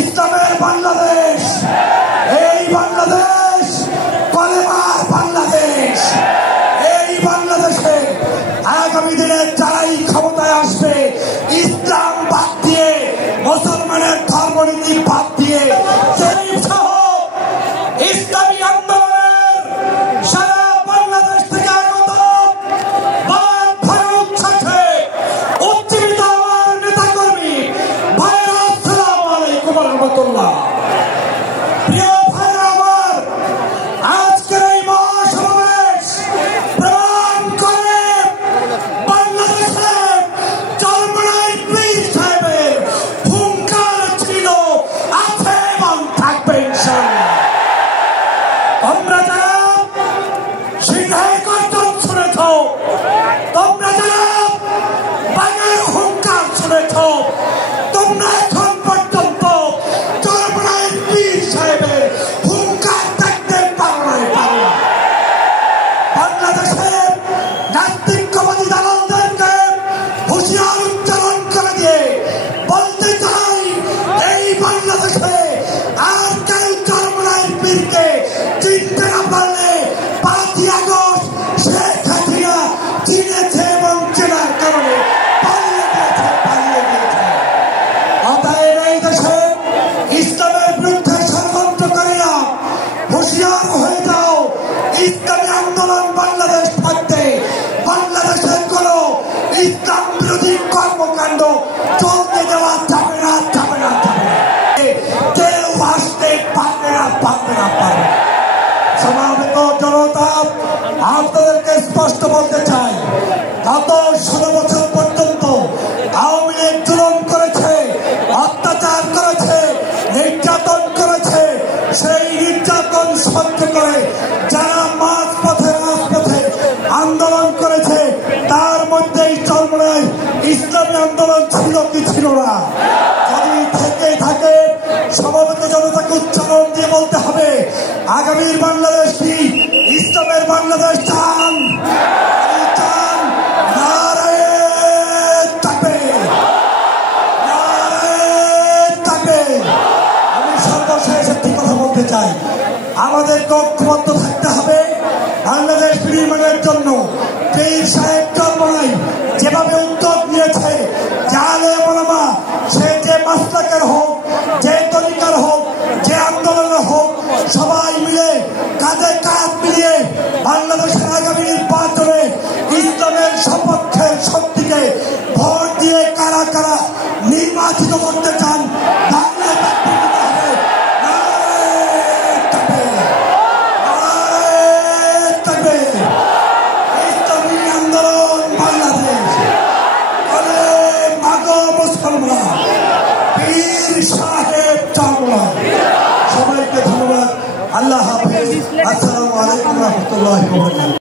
ইসলামের বাংলাদেশ, এই বাংলাদেশ কলেমার বাংলাদেশ। এই বাংলাদেশে আগামী দিনে যারাই ক্ষমতায় আসবে, ইসলাম বাদ দিয়ে, মুসলমানের ধর্মনীতি বাদ দিয়ে, ইসলামী আন্দোলনের সারা বাংলাদেশ থেকে আগত উজ্জীবিত আমার নেতাকর্মী ভাইরা, আসসালামু আলাইকুম ওয়া রাহমাতুল্লাহ। প্রিয় ভাইরা আমার, আজকের এই মহাসমাবেশ প্রমাণ করে বাংলাদেশে চরমনাই পীর সাহেবের হুঙ্কার ছিল, আছে এবং থাকবে ইনশাআল্লাহ। তোমরা যারা সিংহের গর্জন শুনেছ, তোমরা যারা বাংলার হুঙ্কার শুনেছ, তোমরা এখন পর্যন্ত চরমনাই পীর সাহেবের হুঙ্কার দেখতে পারো না। বাংলাদেশের নাস্তিকবাদী দালালদেরকে হুঁশিয়ার উচ্চারণ করে দিয়ে বলতে চাই, এই বাংলাদেশে আর কেউ চরমনাই পীরকে চিনতে না পারলে 5ই আগস্ট শেখ হাসিনা চিনেছে এবং চেনার কারণে পালিয়ে গিয়েছে। অতএব এই দেশে ইসলামের বিরুদ্ধে ষড়যন্ত্রকারীরা হুঁশিয়ার হয়ে যাও। ইসলামী আন্দোলন বাংলাদেশ থাকতে বাংলাদেশের কোন ইসলাম বিরোধী কর্মকাণ্ড চলতে দেওয়া যাবে না, যাবে না, যাবে না। কেউ আসতে পারবে না, পারবে না, পারবে না। সমাবেত জনতা, আপনাদেরকে স্পষ্ট বলতে চাই, গত 16 বছর পর্যন্ত আওয়ামী লীগ জুলুম করেছে, অত্যাচার করেছে, নির্যাতন করেছে। সেই নির্যাতন সহ্য করে যারা মাঝপথে রাজপথে আন্দোলন করেছে, তার মধ্যেই চরমনাই ইসলামী আন্দোলন ছিল কি ছিল না? যদি থেকে থাকে, সমাবেত জনতাকে উচ্চারণ দিয়ে বলতে হবে, আগামীর বাংলাদেশ কি ইসলামের বাংলাদেশ চান? চান? নারায়ে তাকবীর, নারায়ে তাকবীর। আমি সর্বশেষ একটি কথা বলতে চাই, আমাদেরকে ঐক্যবদ্ধ থাকতে হবে বাংলাদেশ বিনির্মাণের জন্য। পীর সাহেব চরমনাই যেভাবে উদ্যোগ নিয়েছে, যে আলেম ওলামা, সে যে মাসলাকের হোক, যে তরিকার হোক, যে আন্দোলনের হোক, সবাই মিলে কাঁধে কাঁধ মিলিয়ে বাংলাদেশের আগামী নির্বাচনে ইসলামের সপক্ষের শক্তিকে ভোট দিয়ে কারা কারা নির্বাচিত করতে চান, বাংলায় তাকবীর দিতে হবে। নারায়ে তাকবীর, নারায়ে তাকবীর। ইসলামী আন্দোলন বাংলাদেশ, বলে মাগো মুসলমান, পীর সাহেব চরমনাই। সবাইকে ধন্যবাদ। আল্লাহ হাফেজ। আসসালামু আলাইকুম ওয়া রাহমাতুল্লাহি ওয়া বারাকাতুহু।